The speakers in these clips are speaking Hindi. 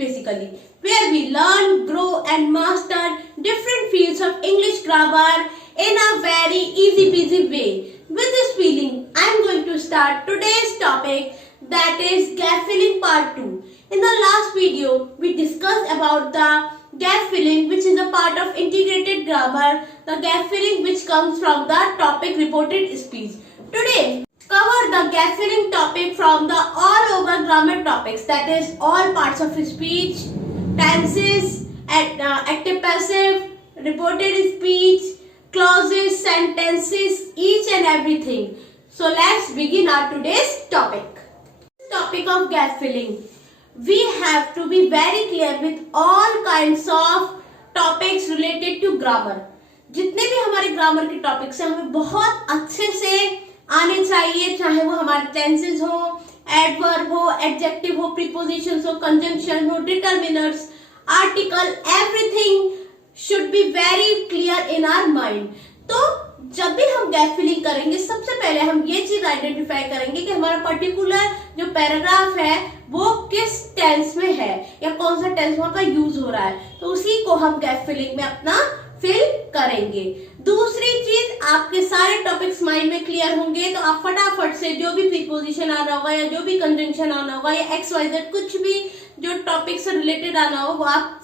basically, where we learn, grow and master different fields of English grammar in a very easy peasy way. With this feeling, I am going to start today's topic, that is gap filling part 2. In the last video, we discussed about the gap filling which is a part of integrated grammar, the gap filling which comes from the topic reported speech. Today, cover the gap filling topic from the all over grammar topics, that is all parts of speech, tenses, active passive, reported speech, clauses, sentences, each and everything. So let's begin our today's topic. Topic of gap filling. We have to be very clear with all kinds of topics related to grammar. जितने भी हमारे ग्रामर के टॉपिक्स हैं हमें बहुत अच्छे से आने चाहिए, चाहे वो हमारे टेंसेस हो, एडवर्ब हो, एडजेक्टिव हो, प्रीपोजिशंस हो, कंजंक्शन हो, determiners, article, everything should be very clear in our mind. तो जब भी हम गैप फिलिंग करेंगे सबसे पहले हम ये चीज आइडेंटिफाई करेंगे कि हमारा पर्टिकुलर जो पैराग्राफ है वो किस टेंस में है या कौन सा टेंस वहां का यूज हो रहा है, तो उसी को हम गैप फिलिंग में अपना फिल करेंगे. दूसरी चीज, आपके सारे टॉपिक्स माइंड में क्लियर होंगे तो आप फटाफट से जो भी प्रीपोजिशन आना होगा या जो भी कंजंक्शन आना होगा या XYZ कुछ भी जो टॉपिक से रिलेटेड आना हो वो आप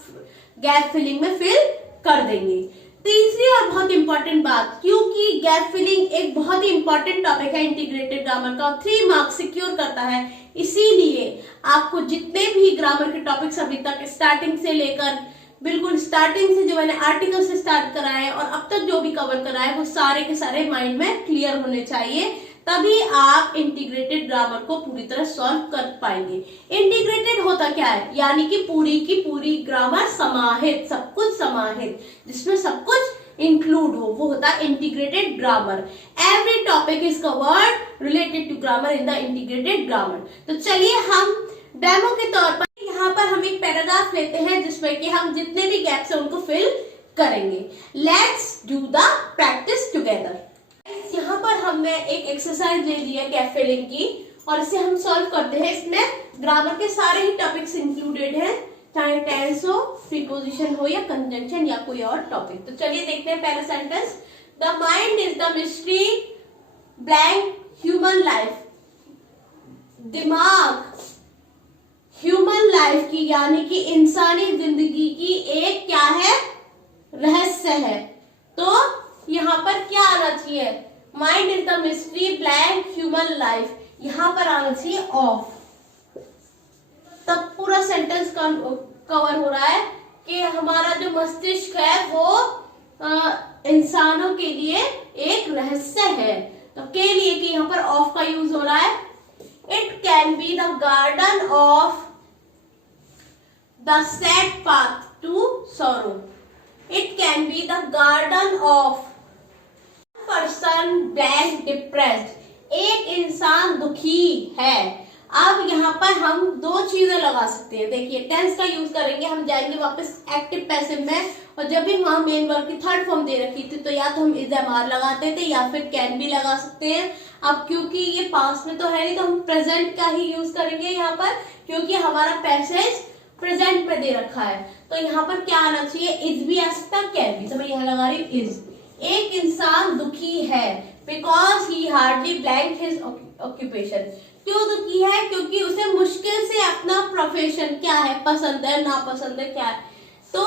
गैप फिलिंग में फिल कर देंगे. तीसरी और बहुत इंपॉर्टेंट बात, क्योंकि गैप फिलिंग एक बहुत ही इंपॉर्टेंट टॉपिक है इंटीग्रेटेड ग्रामर का, 3 मार्क्स सिक्योर करता है, इसीलिए आपको जितने भी ग्रामर के टॉपिक्स अभी तक स्टार्टिंग से लेकर बिल्कुल स्टार्टिंग से जो मैंने आर्टिकल से स्टार्ट करा है और अब तक जो भी कवर करा है वो सारे के सारे माइंड में क्लियर होने चाहिए, तभी आप इंटीग्रेटेड ग्रामर को पूरी तरह सॉल्व कर पाएंगे. इंटीग्रेटेड होता क्या है, यानी कि पूरी की पूरी ग्रामर समाहित, सब कुछ समाहित, जिसमें सब कुछ इंक्लूड हो, वो होता है integrated grammar. Every topic is covered related to grammar in the integrated grammar. तो चलिए हम डेमो के तौर पर यहाँ पर हम एक पैराग्राफ लेते हैं जिसमें कि हम जितने भी गैप्स हैं उनको फिल करेंगे. Let's do the practice together. यहाँ पर हमने एक एक्सरसाइज ले ली है गैप फिलिंग की और इसे हम सॉल्व करते हैं. इसमें ग्रामर के सारे ही टॉपिक्स इंक्लूडेड हैं, चाहे टेंस हो, प्रीपोजिशन हो या कंजंक्शन या कोई और टॉपिक. तो चलिए देखते हैं पहला sentence. The mind is the mystery blank human life. दिमाग ह्यूमन लाइफ की यानी कि इंसानी जिंदगी की एक क्या है, रहस्य है. तो यहाँ पर क्या आना चाहिए, mind is the mystery blank human life, यहाँ पर आना चाहिए ऑफ. तब पूरा सेंटेंस कवर हो रहा है कि हमारा जो मस्तिष्क है वो इंसानों के लिए एक रहस्य है. तो के लिए कि यहाँ पर ऑफ का यूज हो रहा है. It can be the garden of the sad path to sorrow. It can be the garden of person blank depressed. एक इंसान दुखी है. अब यहाँ पर हम दो चीजें लगा सकते हैं. देखिए टेंस का यूज करेंगे, हम जाएंगे वापस एक्टिव पैसिव में, और जब भी वहां मेन वर्ब की थर्ड फॉर्म दे रखी थी तो या तो हम इज एम आर लगाते थे या फिर कैन भी लगा सकते हैं. अब क्योंकि ये पास्ट में तो है नहीं तो हम प्रेजेंट का ही यूज करेंगे यहाँ पर, क्योंकि हमारा पैसेज प्रेजेंट पे दे रखा है. तो यहाँ पर क्या आना चाहिए, इज भी आ सकता है, कैन भी. तो मैं यहाँ लगा रही हूँ इज. एक इंसान दुखी है because he hardly blank his occupation. क्यों दुखी है, क्योंकि उसे मुश्किल से अपना प्रोफेशन क्या है, पसंद है, नापसंद है, क्या है. तो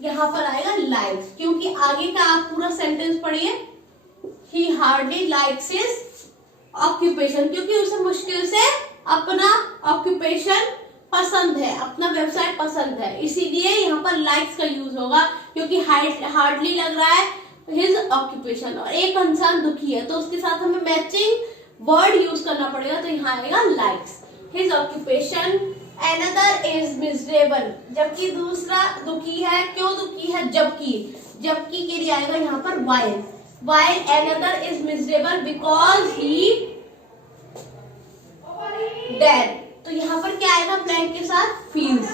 यहाँ पर आएगा लाइक्स, क्योंकि आगे का आप पूरा सेंटेंस पढ़िए. ही हार्डली लाइक्स हिज ऑक्यूपेशन, क्योंकि उसे मुश्किल से अपना ऑक्यूपेशन पसंद है, अपना व्यवसाय पसंद है, इसीलिए यहाँ पर लाइक्स का यूज होगा, क्योंकि हार्डली लग रहा है हिज ऑक्यूपेशन और एक इंसान दुखी है तो उसके साथ हमें मैचिंग वर्ड यूज करना पड़ेगा. तो यहाँ आएगा likes his occupation. Another is miserable, जबकि दूसरा दुखी है. क्यों दुखी है, जबकि. जबकि के लिए आएगा यहाँ पर while. While another is miserable because he dead. तो यहाँ पर क्या आएगा ब्लैंक के साथ, feels,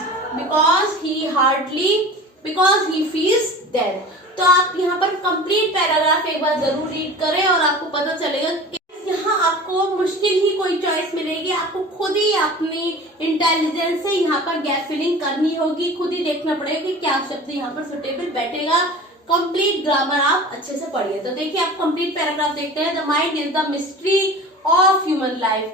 because he feels dead. तो आप यहाँ पर कंप्लीट पैराग्राफ एक बार जरूर रीड करें और आपको पता चलेगा कि यहाँ आपको मुश्किल ही कोई चॉइस मिलेगी, आपको खुद ही अपनी इंटेलिजेंस से यहाँ पर गैप फिलिंग करनी होगी, खुद ही देखना पड़ेगा कि क्या शब्द यहाँ पर सुटेबल बैठेगा। कंप्लीट ग्रामर आप अच्छे से पढ़िए। तो देखिए आप कंप्लीट पैराग्राफ देखते हैं। The mind is the mystery of human life.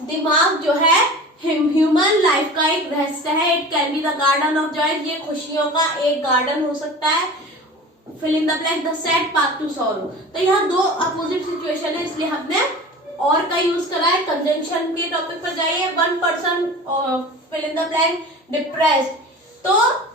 दिमाग जो है ह्यूमन लाइफ का एक रहस्य है। It can be the garden of joy, ये खुशियों का एक गार्डन हो सकता है। Fill in the blank, the sad path to sorrow. तो यहाँ दो अपोजिट सिचुएशन है, इसलिए हमने और का यूज करा है। कंजंक्शन के टॉपिक पर जाइए। One person, fill in the blank, depressed. तो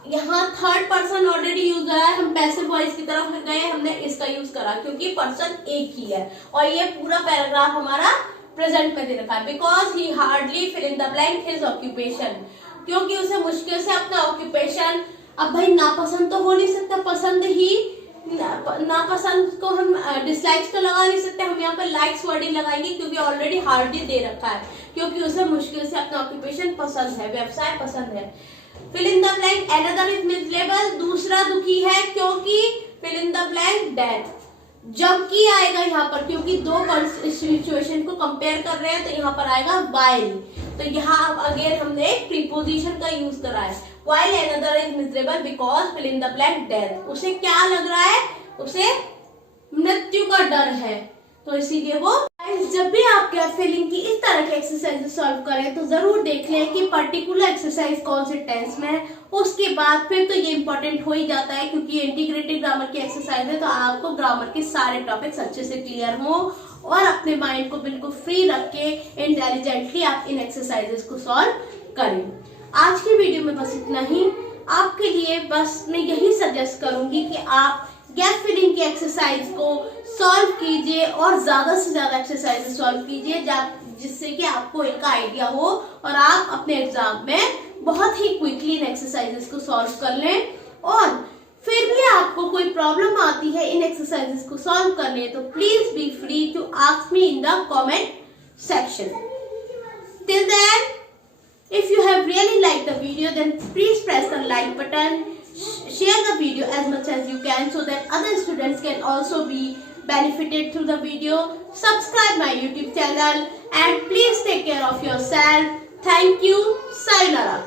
यहाँ थर्ड पर्सन ऑलरेडी यूज करा है, हम पैसिव वॉइस की तरफ गए, हमने इसका यूज करा क्योंकि पर्सन एक ही है। और ये पूरा पैराग्राफ हमारा प्रेजेंट में दे रखा है। Because he hardly fill in the blank his occupation, क्योंकि उसे मुश्किल से अपना ऑक्यूपेशन। अब भाई नापसंद तो हो नहीं सकता, पसंद ही, नापसंद को हम डिसलाइक्स तो लगा नहीं सकते, हम यहाँ पर लाइक्स वर्ड ही लगाएंगे क्योंकि ऑलरेडी हार्डली दे रखा है, क्योंकि उसे मुश्किल से अपना ऑक्यूपेशन पसंद है, व्यवसाय पसंद है। Fill in the blank, another is miserable, दूसरा दुखी है क्योंकि fill in the blank death. जबकि आएगा यहाँ पर, क्योंकि दो सिचुएशन को कंपेयर कर रहे हैं, तो यहाँ पर आएगा वाइल। तो यहाँ अगेन हमने एक प्रीपोजिशन का यूज करा है। While another is miserable because fill in the blank death. उसे क्या लग रहा है? उसे मृत्यु का डर है, तो इसीलिए वो। जब भी आप गैप फिलिंग की इस तरह के एक्सरसाइज सॉल्व करें तो जरूर देख लें कि पर्टिकुलर एक्सरसाइज कौन से टेंस में है। उसके बाद फिर तो ये इंपॉर्टेंट हो ही जाता है, क्योंकि इंटीग्रेटेड ग्रामर की एक्सरसाइज है, तो आपको ग्रामर के सारे टॉपिक्स अच्छे से क्लियर हो और अपने माइंड को बिल्कुल फ्री रख के इंटेलिजेंटली आप इन एक्सरसाइजेस को सॉल्व करें। आज की वीडियो में बस इतना ही। आपके लिए बस मैं यही सजेस्ट करूंगी कि आप गैप फिलिंग की एक्सरसाइज को सॉल्व कीजिए और ज्यादा से ज्यादा एक्सरसाइज सॉल्व कीजिए, जिससे कि आपको एक आइडिया हो और आप अपने एग्जाम में बहुत ही क्विकली इन एक्सरसाइजेस को सॉल्व कर लें। और फिर भी आपको कोई प्रॉब्लम आती है इन एक्सरसाइजेस को सॉल्व करने, तो please be free to ask me in the comment section. Till then, if you have really liked the video, then please press the like button, share the video as much as you can so that other students can also be benefited through the video. Subscribe my YouTube channel and please take care of yourself. Thank you. Sayonara.